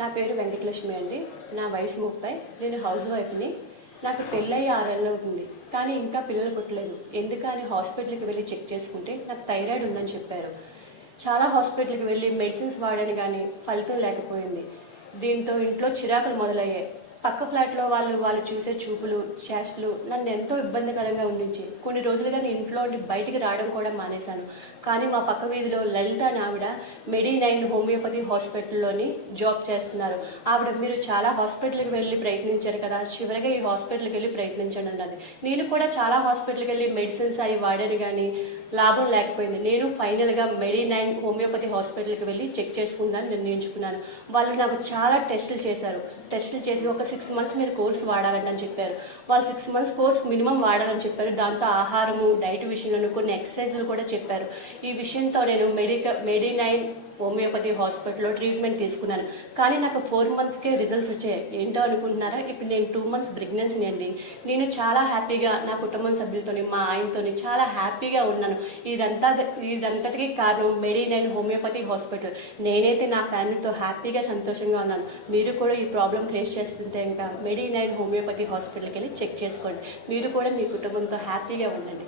నా పేరు వెంకటలక్ష్మి అండి. నా వయసు 30. నేను హౌస్ వైఫ్ని. నాకు పెళ్ళయి 6 ఏళ్ళు అవుతుంది, కానీ ఇంకా పిల్లలు పుట్టలేదు. ఎందుకని హాస్పిటల్కి వెళ్ళి చెక్ చేసుకుంటే నాకు థైరాయిడ్ ఉందని చెప్పారు. చాలా హాస్పిటల్కి వెళ్ళి మెడిసిన్స్ వాడాను, కానీ ఫలితం లేకపోయింది. దీంతో ఇంట్లో చిరాకులు మొదలయ్యాయి. పక్క ఫ్లాట్లో వాళ్ళు చూసే చూపులు, చేష్టలు నన్ను ఎంతో ఇబ్బందికరంగా ఉండించి కొన్ని రోజులుగా నేను ఇంట్లో ఉండి బయటికి రావడం కూడా మానేశాను. కానీ మా పక్క వీధిలో లలిత అని ఆవిడ మెడి9 హోమియోపతి హాస్పిటల్లోని జాబ్ చేస్తున్నారు. ఆవిడ మీరు చాలా హాస్పిటల్కి వెళ్ళి ప్రయత్నించారు కదా, చివరిగా ఈ హాస్పిటల్కి వెళ్ళి ప్రయత్నించండి అన్నది. నేను కూడా చాలా హాస్పిటల్కి వెళ్ళి మెడిసిన్స్ అవి వాడాను, కానీ లాభం లేకపోయింది. నేను ఫైనల్గా మెడి9 హోమియోపతి హాస్పిటల్కి వెళ్ళి చెక్ చేసుకుందాన్ని నిర్ణయించుకున్నాను. వాళ్ళు నాకు చాలా టెస్టులు చేశారు. టెస్టులు చేసి ఒక 6 మంత్స్ మీరు కోర్సు వాడాలని చెప్పారు. వాళ్ళు 6 మంత్స్ కోర్స్ మినిమం వాడాలని చెప్పారు. దాంతో ఆహారము, డైట్ విషయంలో కొన్ని ఎక్సర్సైజులు కూడా చెప్పారు. ఈ విషయంతో నేను మెడి9 హోమియోపతి హాస్పిటల్లో ట్రీట్మెంట్ తీసుకున్నాను. కానీ నాకు 4 మంత్స్కే రిజల్ట్స్ వచ్చాయి. ఏంటో అనుకుంటున్నారా? ఇప్పుడు నేను 2 మంత్స్ ప్రెగ్నెన్సీ అండి. నేను చాలా హ్యాపీగా నా కుటుంబం సభ్యులతో, మా ఆయనతో చాలా హ్యాపీగా ఉన్నాను. ఇదంతటికీ కారణం మెడి9 హోమియోపతి హాస్పిటల్. నేనైతే నా ఫ్యామిలీతో హ్యాపీగా సంతోషంగా ఉన్నాను. మీరు కూడా ఈ ప్రాబ్లం ఫేస్ చేస్తుంటే ఇంకా మెడి9 హోమియోపతి హాస్పిటల్కి వెళ్ళి చెక్ చేసుకోండి. మీరు కూడా మీ కుటుంబంతో హ్యాపీగా ఉండండి.